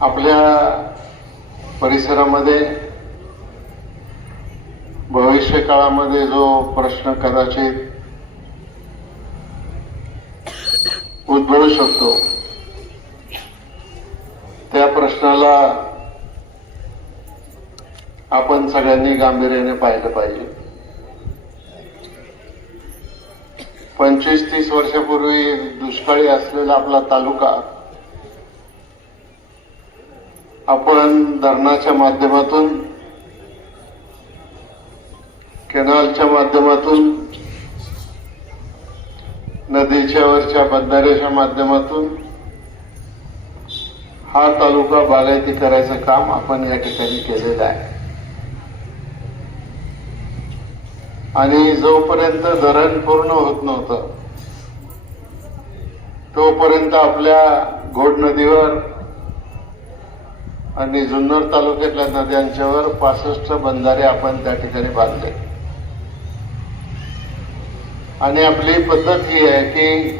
आपल्या परिसरामध्ये भविष्य काळामध्ये जो प्रश्न कदाचित उद्भवू शकतो त्या प्रश्नाला आपण सगळ्यांनी गांभीर्याने पाहिलं पाहिजे. पंचवीस तीस वर्षापूर्वी दुष्काळी असलेला आपला तालुका आपण धरणाच्या माध्यमातून कॅनॉलच्या माध्यमातून नदीच्या वरच्या बंधाऱ्याच्या माध्यमातून हा तालुका बागायती करायचं काम आपण या ठिकाणी केलेलं आहे. आणि जोपर्यंत धरण पूर्ण होत नव्हतं तोपर्यंत आपल्या घोड नदीवर आणि जुन्नर तालुक्यातल्या नद्यांच्यावर पासष्ट बंधारे आपण त्या ठिकाणी बांधले. आणि आपली पद्धत ही आहे की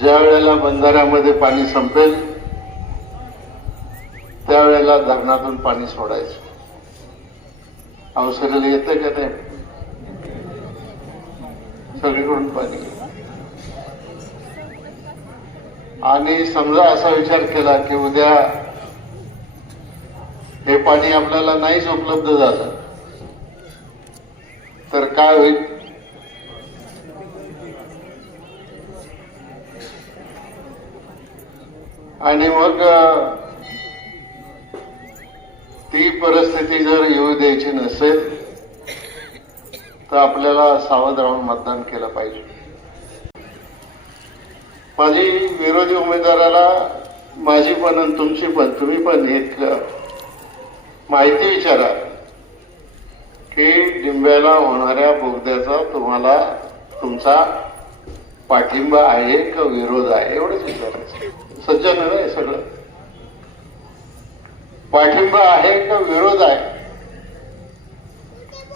ज्या वेळेला बंधाऱ्यामध्ये पाणी संपेल त्यावेळेला धरणातून पाणी सोडायचं. अवसरेला येतं का नाही? सगळीकडून पाणी आणि समजा असा विचार केला की उद्या हे पाणी आपल्याला नाहीच उपलब्ध झालं तर काय होईल? आणि मग ती परिस्थिती जर येऊ द्यायची नसेल तर आपल्याला सावध राहून मतदान केलं पाहिजे. माझी विरोधी उमेदवाराला माझी पण आणि तुमची पण तुम्ही पण घेतलं माहिती विचारा की डिंब्याला होणाऱ्या बोगद्याचा तुम्हाला तुमचा पाठिंबा आहे का विरोध आहे? एवढंच विचारायचं. सज्जन आहे सगळं? पाठिंबा आहे का विरोध आहे?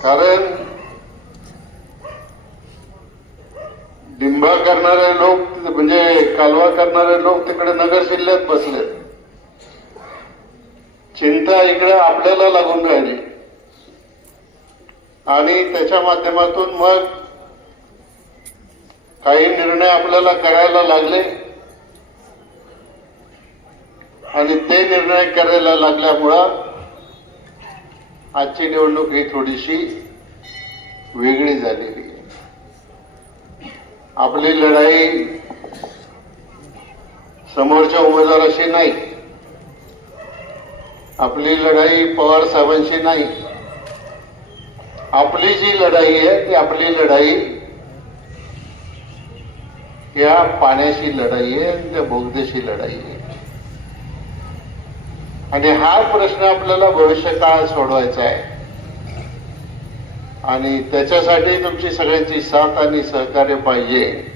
कारण डिंबा करणारे लोक म्हणजे कालवा करणारे लोक तिकडे नगर जिल्ह्यात बसलेत चिंता इकडे आपल्याला लागून राहिली. आणि त्याच्या माध्यमातून मग काही निर्णय आपल्याला करायला लागले. आणि ते निर्णय करायला लागल्यामुळं आजची निवडणूक ही थोडीशी वेगळी झालेली. आपली लढाई समोरच्या उमेदवाराशी नाही. आपली लढाई पवार साहेबांशी नाही. आपली जी लढाई आहे ती आपली लढाई या पाण्याशी लढाई आहे आणि त्या बोगदेशी लढाई आहे. आणि हा प्रश्न आपल्याला भविष्य काळात सोडवायचा आहे. आणि त्याच्यासाठी तुमची सगळ्यांची साथ आणि सहकार्य पाहिजे.